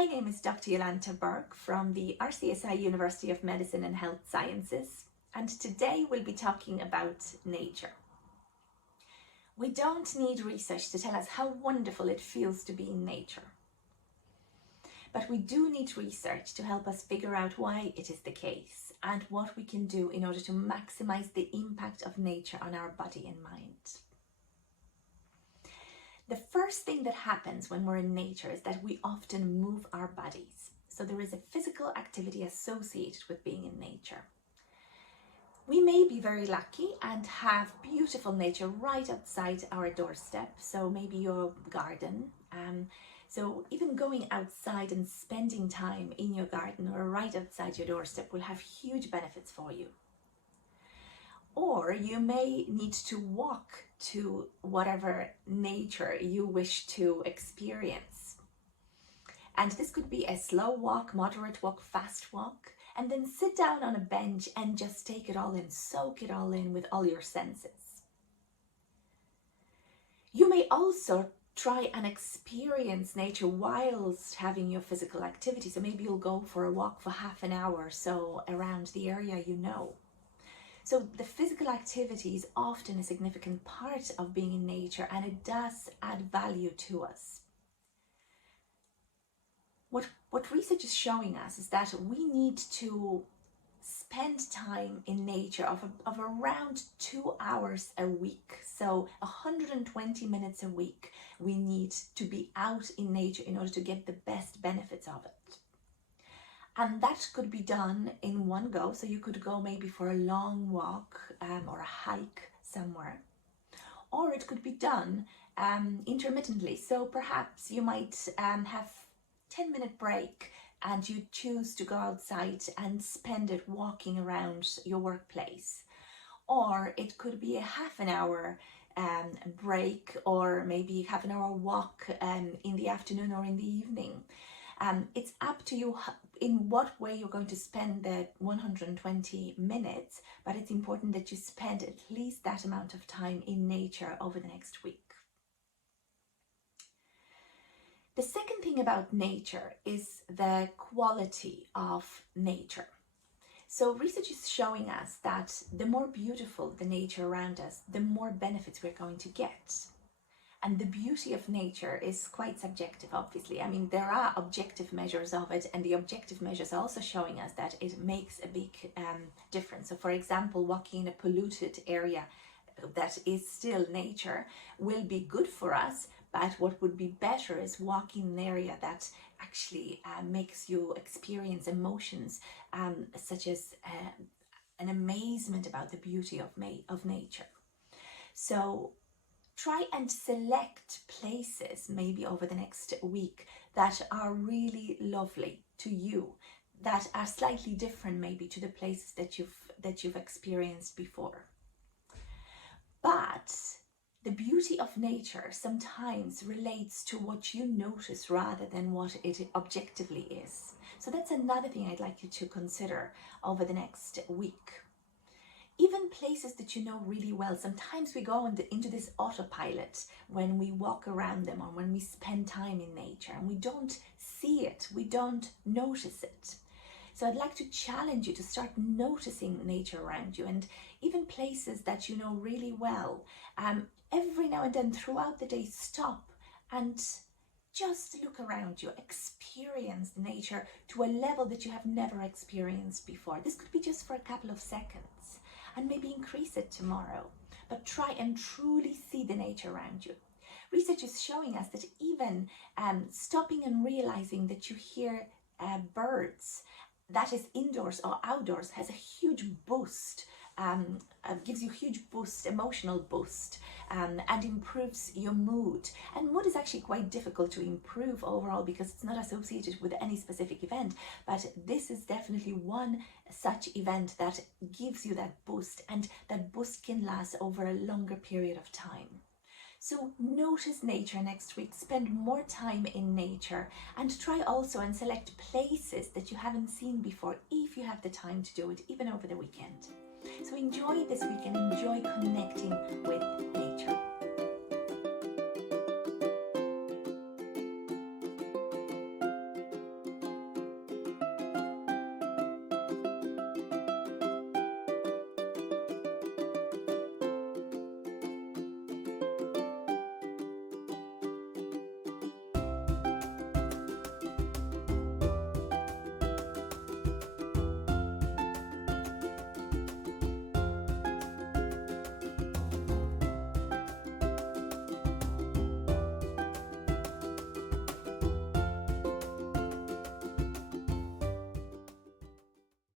My name is Dr. Jolanta Burke from the RCSI University of Medicine and Health Sciences, and today we'll be talking about nature. We don't need research to tell us how wonderful it feels to be in nature, but we do need research to help us figure out why it is the case and what we can do in order to maximize the impact of nature on our body and mind. The first thing that happens when we're in nature is that we often move our bodies. So there is a physical activity associated with being in nature. We may be very lucky and have beautiful nature right outside our doorstep. So maybe your garden. So even going outside and spending time in your garden or right outside your doorstep will have huge benefits for you. Or you may need to walk to whatever nature you wish to experience. And this could be a slow walk, moderate walk, fast walk, and then sit down on a bench and just take it all in, soak it all in with all your senses. You may also try and experience nature whilst having your physical activity. So maybe you'll go for a walk for half an hour or so around the area you know. So the physical activity is often a significant part of being in nature, and it does add value to us. What research is showing us is that we need to spend time in nature of around 2 hours a week. So 120 minutes a week we need to be out in nature in order to get the best benefits of it. And that could be done in one go. So you could go maybe for a long walk or a hike somewhere. Or it could be done intermittently. So perhaps you might have 10-minute break and you choose to go outside and spend it walking around your workplace. Or it could be a half an hour break, or maybe half an hour walk in the afternoon or in the evening. It's up to you in what way you're going to spend the 120 minutes, but it's important that you spend at least that amount of time in nature over the next week. The second thing about nature is the quality of nature. So research is showing us that the more beautiful the nature around us, the more benefits we're going to get. And the beauty of nature is quite subjective, obviously. I mean, there are objective measures of it, and the objective measures are also showing us that it makes a big difference. So, for example, walking in a polluted area that is still nature will be good for us, but what would be better is walking in an area that actually makes you experience emotions such as an amazement about the beauty of nature. So try and select places maybe over the next week that are really lovely to you, that are slightly different maybe to the places that you've experienced before. But the beauty of nature sometimes relates to what you notice rather than what it objectively is. So that's another thing I'd like you to consider over the next week. Even places that you know really well, sometimes we go into this autopilot when we walk around them or when we spend time in nature, and we don't see it, we don't notice it. So I'd like to challenge you to start noticing nature around you, and even places that you know really well. Every now and then throughout the day, stop and just look around you, experience nature to a level that you have never experienced before. This could be just for a couple of seconds, and maybe increase it tomorrow, but try and truly see the nature around you. Research is showing us that even stopping and realizing that you hear birds, that is indoors or outdoors, has a huge boost, gives you a huge boost, emotional boost, and improves your mood. And mood is actually quite difficult to improve overall because it's not associated with any specific event, but this is definitely one such event that gives you that boost, and that boost can last over a longer period of time. So notice nature next week, spend more time in nature, and try also and select places that you haven't seen before if you have the time to do it, even over the weekend. So enjoy this week and enjoy